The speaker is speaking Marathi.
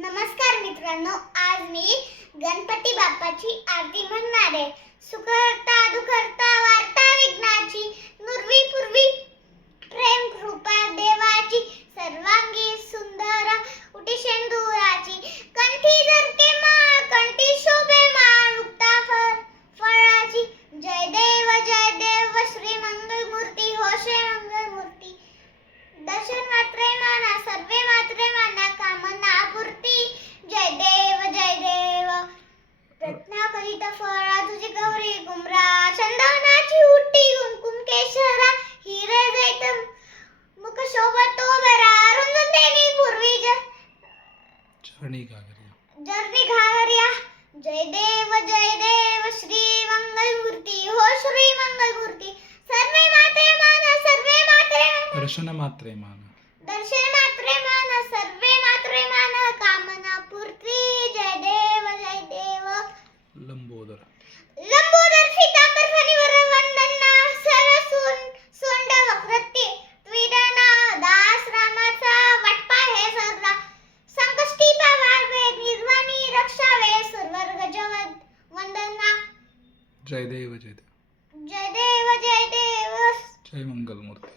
नमस्कार मित्रांनो, आज मी गणपती बाप्पाची आरती म्हणणार आहे. सुखहर्ता दुःखहर्ता वार्ता विघ्नाची, नुर्वी पूर्वी प्रेम कृपा देवाची, सर्वांगी सुंदर उटी शेंदुराची, कंठी जरके माळ कंठी शोभे माळ मुक्ता फळाची. जय देव श्री मंगल मूर्ती हो श्री मंगल मूर्ती. दर्शन मात्रे माना सर्वे मात्रे माना कामना पूर्ती. जय देव रत्नाकरित फळा तुझी गौरी गुमरा, चंदनाची उटी कुंकुम केशरा, हिरे जैत मुख शोभतो बरा, रुंदतेने पूर्वी जर्नी घागरिया. जय देव श्री मंगल मूर्ती हो श्री मंगल मूर्ती. सर्वे मात्रे माना सर्वे मात्रे दर्शन मात्रे मान सर्वे मात्रे मान कामना पूर्ती. जय देव लंबोदर पीतांबर फणीवर वंदना, सरसून सोंड वक्रते त्रिदना, दास रामाचा वटपा हे सरला, संकष्टी पावावे निर्वाणी रक्षावे सुरवर्ग जगद वंदना. जय देव जय मंगल मूर्ती.